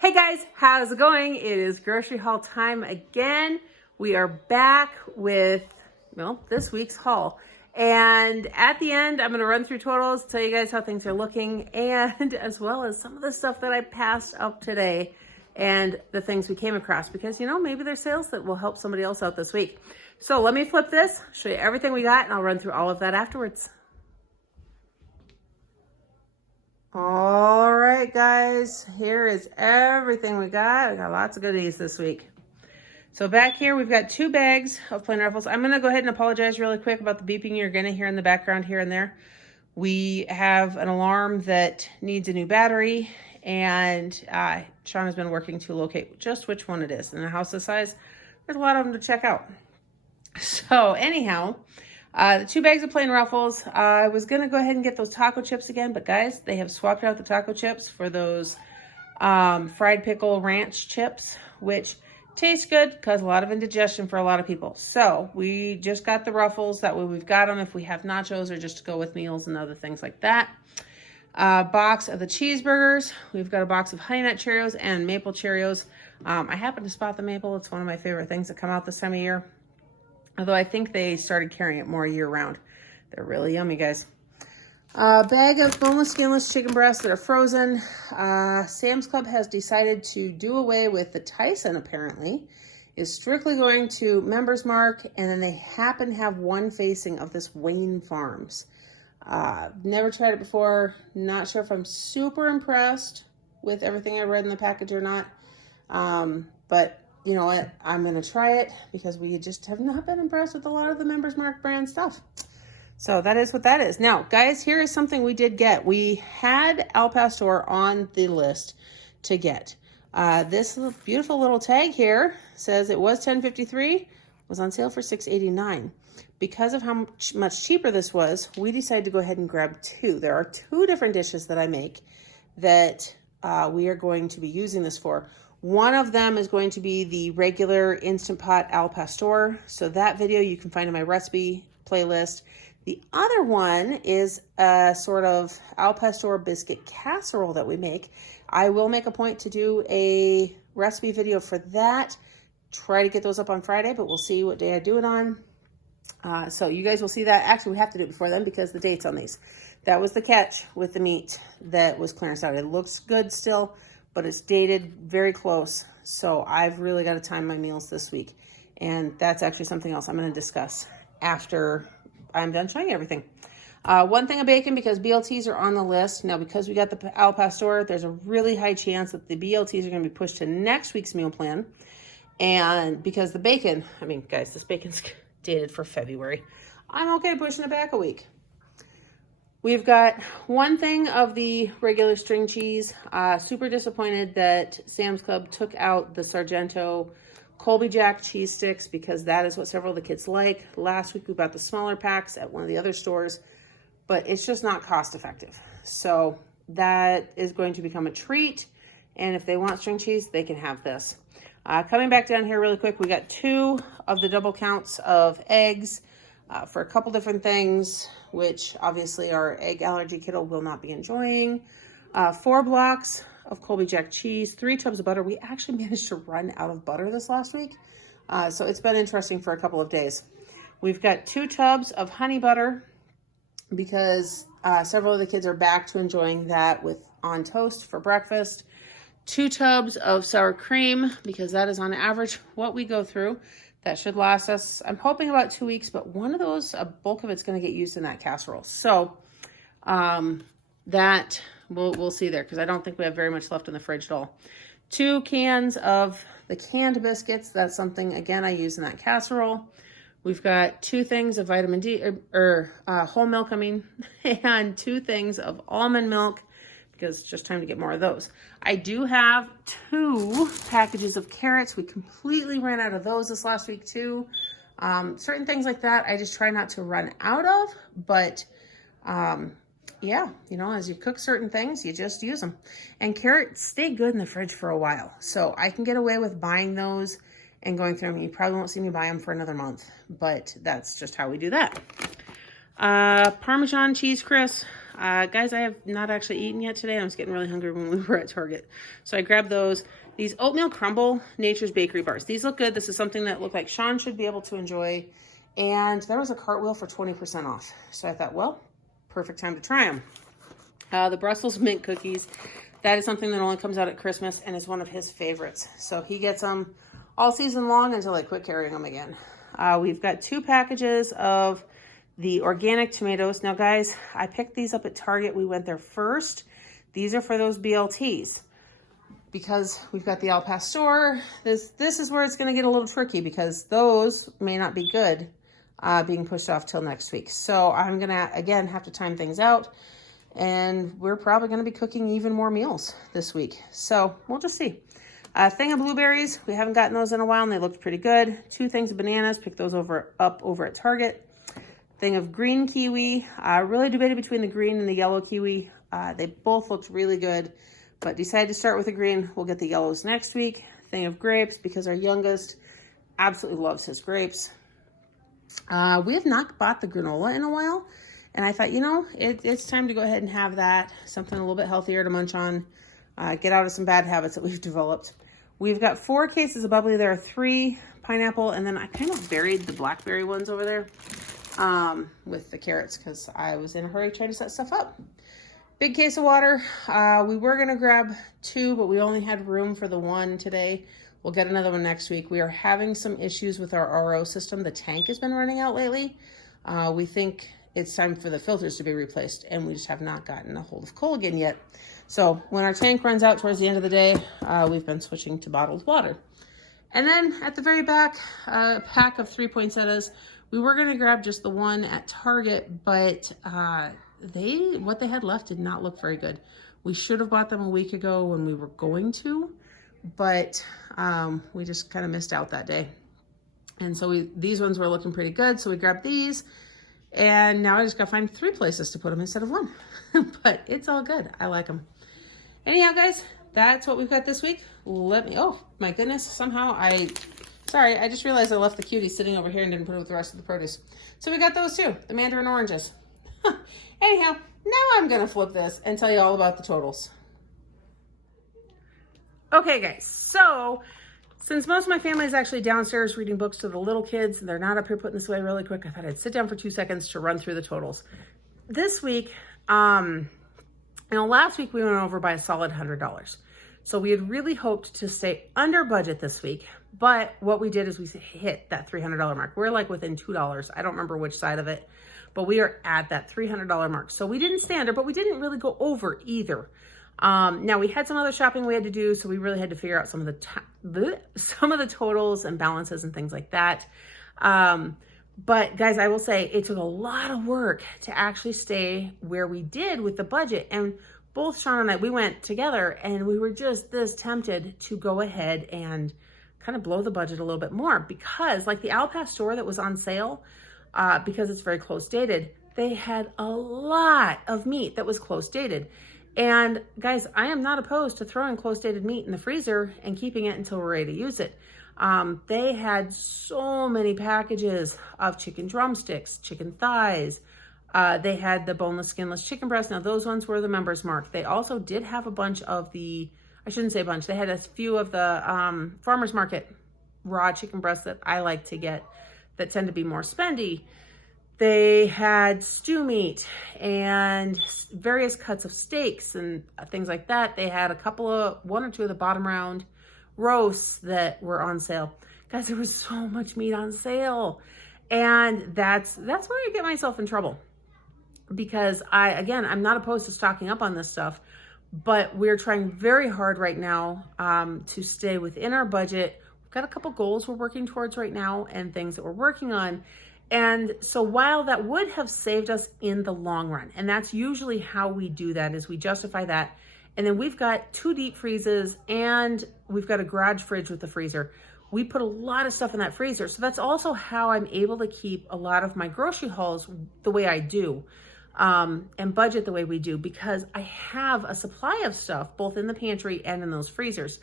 Hey guys, how's it going? It is grocery haul time again. We are back with, well, this week's haul. And at the end, I'm going to run through totals, tell you guys how things are looking, and as well as some of the stuff that I passed up today and the things we came across, because, you know, maybe there's sales that will help somebody else out this week. So let me flip this, show you everything we got, and I'll run through all of that afterwards. All right, guys, here is everything we got. We got lots of goodies this week. So back here, we've got 2 bags of plain Ruffles. I'm going to go ahead and apologize really quick about the beeping you're going to hear in the background here and there. We have an alarm that needs a new battery, and Sean has been working to locate just which one it is. In a house this size, there's a lot of them to check out. So anyhow, the 2 bags of plain Ruffles. I was going to go ahead and get those taco chips again, but guys, they have swapped out the taco chips for those fried pickle ranch chips, which taste good, cause a lot of indigestion for a lot of people. So we just got the Ruffles. That way we've got them if we have nachos or just to go with meals and other things like that. Box of the cheeseburgers. We've got a box of Honey Nut Cheerios and Maple Cheerios. I happen to spot the maple. It's one of my favorite things that come out this time of year. Although I think they started carrying it more year round. They're really yummy, guys. A bag of boneless, skinless chicken breasts that are frozen. Sam's Club has decided to do away with the Tyson, apparently. Is strictly going to Members Mark, and then they happen to have one facing of this Wayne Farms. Never tried it before. Not sure if I'm super impressed with everything I read in the package or not. But you know what? I'm going to try it because we just have not been impressed with a lot of the Members Mark brand stuff. So that is what that is. Now, guys, here is something we did get. We had Al Pastor on the list to get. This beautiful little tag here says it was $10.53, was on sale for $6.89. Because of how much cheaper this was, we decided to go ahead and grab 2. There are 2 different dishes that I make that we are going to be using this for. One of them is going to be the regular Instant Pot Al Pastor. So that video you can find in my recipe playlist. The other one is a sort of Al Pastor biscuit casserole that we make. I will make a point to do a recipe video for that. Try to get those up on Friday, but we'll see what day I do it on. So you guys will see that. Actually, we have to do it before then because the date's on these. That was the catch with the meat that was clearance out. It looks good still, but it's dated very close. So I've really got to time my meals this week. And that's actually something else I'm going to discuss after I'm done showing you everything. 1 thing of bacon, because BLTs are on the list. Now, because we got the Al Pastor, there's a really high chance that the BLTs are going to be pushed to next week's meal plan. And because the bacon, I mean, guys, this bacon's dated for February. I'm okay pushing it back a week. We've got 1 thing of the regular string cheese. Super disappointed that Sam's Club took out the Sargento Colby Jack cheese sticks because that is what several of the kids like. Last week we bought the smaller packs at one of the other stores, but it's just not cost effective. So that is going to become a treat. And if they want string cheese, they can have this. Coming back down here really quick, we got 2 of the double counts of eggs. For a couple different things, which obviously our egg allergy kiddo will not be enjoying. 4 blocks of Colby Jack cheese, 3 tubs of butter. We actually managed to run out of butter this last week. So it's been interesting for a couple of days. We've got 2 tubs of honey butter because several of the kids are back to enjoying that with on toast for breakfast. 2 tubs of sour cream because that is on average what we go through. That should last us, I'm hoping, about 2 weeks, but one of those, a bulk of it's going to get used in that casserole. So that we'll see there because I don't think we have very much left in the fridge at all. 2 cans of the canned biscuits. That's something, again, I use in that casserole. We've got 2 things of vitamin D, whole milk, and 2 things of almond milk because it's just time to get more of those. I do have 2 packages of carrots. We completely ran out of those this last week too. Certain things like that I just try not to run out of, but yeah, you know, as you cook certain things, you just use them. And carrots stay good in the fridge for a while. So I can get away with buying those and going through them. You probably won't see me buy them for another month, but that's just how we do that. Parmesan cheese crisp. Guys, I have not actually eaten yet today. I was getting really hungry when we were at Target. So I grabbed those. These oatmeal crumble Nature's Bakery bars. These look good. This is something that looked like Sean should be able to enjoy. And there was a cartwheel for 20% off. So I thought, well, perfect time to try them. The Brussels mint cookies. That is something that only comes out at Christmas and is one of his favorites. So he gets them all season long until I quit carrying them again. We've got 2 packages of the organic tomatoes. Now, guys, I picked these up at Target. We went there first. These are for those BLTs. Because we've got the Al Pastor, this is where it's going to get a little tricky because those may not be good being pushed off till next week. So I'm going to, again, have to time things out. And we're probably going to be cooking even more meals this week. So we'll just see. A thing of blueberries. We haven't gotten those in a while and they looked pretty good. 2 things of bananas. Picked those up over at Target. Thing of green kiwi. Really debated between the green and the yellow kiwi. They both looked really good. But decided to start with the green. We'll get the yellows next week. Thing of grapes because our youngest absolutely loves his grapes. We have not bought the granola in a while. And I thought, you know, it's time to go ahead and have that. Something a little bit healthier to munch on. Get out of some bad habits that we've developed. We've got 4 cases of bubbly. There are 3 pineapple. And then I kind of buried the blackberry ones over there with the carrots because I was in a hurry trying to set stuff up. Big case of water. We were going to grab 2, but we only had room for the 1 today. We'll get another one next week. We are having some issues with our RO system. The tank has been running out lately. We think it's time for the filters to be replaced, and we just have not gotten a hold of Colgan yet. So when our tank runs out towards the end of the day, we've been switching to bottled water. And then at the very back, a pack of 3 poinsettias. We were going to grab just the 1 at Target, but what they had left did not look very good. We should have bought them a week ago when we were going to, but we just kind of missed out that day. And so these ones were looking pretty good. So we grabbed these and now I just got to find 3 places to put them instead of 1, but it's all good. I like them. Anyhow, guys, that's what we've got this week. Oh my goodness. Somehow sorry, I just realized I left the cutie sitting over here and didn't put it with the rest of the produce. So we got those too, the mandarin oranges. Anyhow, now I'm going to flip this and tell you all about the totals. Okay, guys, so since most of my family is actually downstairs reading books to the little kids, and they're not up here putting this away really quick, I thought I'd sit down for 2 seconds to run through the totals. This week, last week we went over by a solid $100. So we had really hoped to stay under budget this week, but what we did is we hit that $300 mark. We're like within $2. I don't remember which side of it, but we are at that $300 mark. So we didn't stay under, but we didn't really go over either. Now we had some other shopping we had to do, so we really had to figure out some of the totals and balances and things like that. But guys, I will say it took a lot of work to actually stay where we did with the budget. And both Sean and I, we went together and we were just this tempted to go ahead and kind of blow the budget a little bit more because like the Al Pastor that was on sale, because it's very close dated, they had a lot of meat that was close dated. And guys, I am not opposed to throwing close dated meat in the freezer and keeping it until we're ready to use it. They had so many packages of chicken drumsticks, chicken thighs. They had the boneless, skinless chicken breast. Now those ones were the Members Mark. They also did have a bunch of I shouldn't say a bunch. They had a few of the Farmer's Market raw chicken breasts that I like to get that tend to be more spendy. They had stew meat and various cuts of steaks and things like that. They had 1 or 2 of the bottom round roasts that were on sale. Guys, there was so much meat on sale. And that's where I get myself in trouble. Because I'm not opposed to stocking up on this stuff, but we're trying very hard right now to stay within our budget. We've got a couple goals we're working towards right now and things that we're working on. And so while that would have saved us in the long run, and that's usually how we do that, is we justify that. And then we've got 2 deep freezes and we've got a garage fridge with the freezer. We put a lot of stuff in that freezer. So that's also how I'm able to keep a lot of my grocery hauls the way I do, and budget the way we do, because I have a supply of stuff both in the pantry and in those freezers.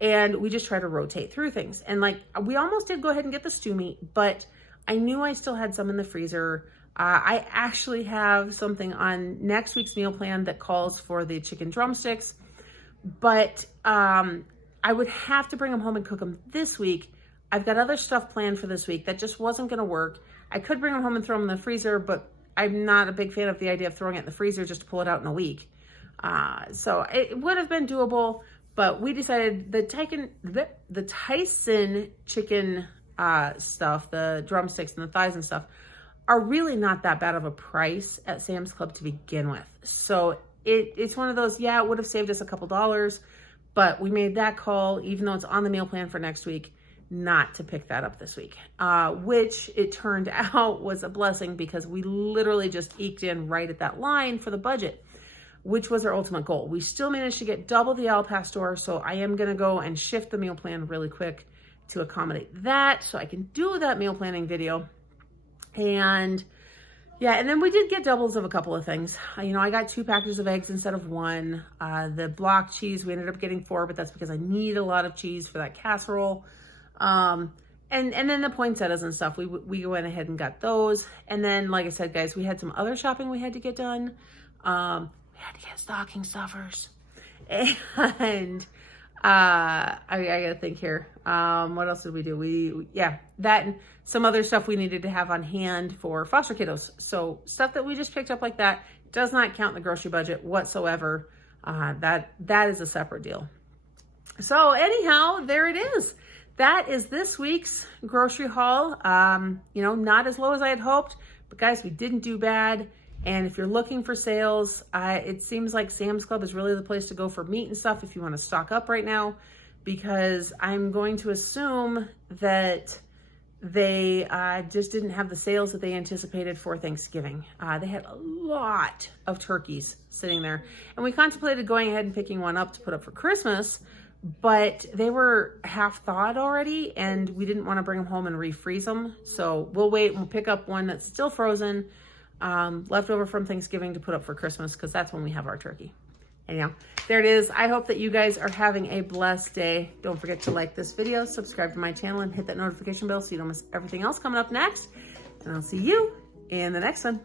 And we just try to rotate through things. And like, we almost did go ahead and get the stew meat, but I knew I still had some in the freezer. I actually have something on next week's meal plan that calls for the chicken drumsticks, but I would have to bring them home and cook them this week. I've got other stuff planned for this week that just wasn't going to work. I could bring them home and throw them in the freezer, but I'm not a big fan of the idea of throwing it in the freezer just to pull it out in a week. So it would have been doable, but we decided the Tyson chicken stuff, the drumsticks and the thighs and stuff, are really not that bad of a price at Sam's Club to begin with. So it's one of those, yeah, it would have saved us a couple dollars, but we made that call, even though it's on the meal plan for next week, not to pick that up this week, which it turned out was a blessing because we literally just eked in right at that line for the budget, which was our ultimate goal. We still managed to get double the Al Pastor, so I am gonna go and shift the meal plan really quick to accommodate that so I can do that meal planning video. And yeah, and then we did get doubles of a couple of things. You know, I got 2 packages of eggs instead of 1. The block cheese, we ended up getting 4, but that's because I need a lot of cheese for that casserole. And then the poinsettias and stuff, we went ahead and got those. And then, like I said, guys, we had some other shopping we had to get done. We had to get stocking stuffers. And I gotta think here. What else did we do? Yeah, that and some other stuff we needed to have on hand for foster kiddos. So stuff that we just picked up like that does not count in the grocery budget whatsoever. That is a separate deal. So anyhow, there it is. That is this week's grocery haul. You know, not as low as I had hoped, but guys, we didn't do bad. And if you're looking for sales, it seems like Sam's Club is really the place to go for meat and stuff if you want to stock up right now, because I'm going to assume that they just didn't have the sales that they anticipated for Thanksgiving. They had a lot of turkeys sitting there, and we contemplated going ahead and picking one up to put up for Christmas, but they were half thawed already, and we didn't want to bring them home and refreeze them. So we'll wait and we'll pick up one that's still frozen, left over from Thanksgiving to put up for Christmas, because that's when we have our turkey. Anyhow, there it is. I hope that you guys are having a blessed day. Don't forget to like this video, subscribe to my channel, and hit that notification bell so you don't miss everything else coming up next. And I'll see you in the next one.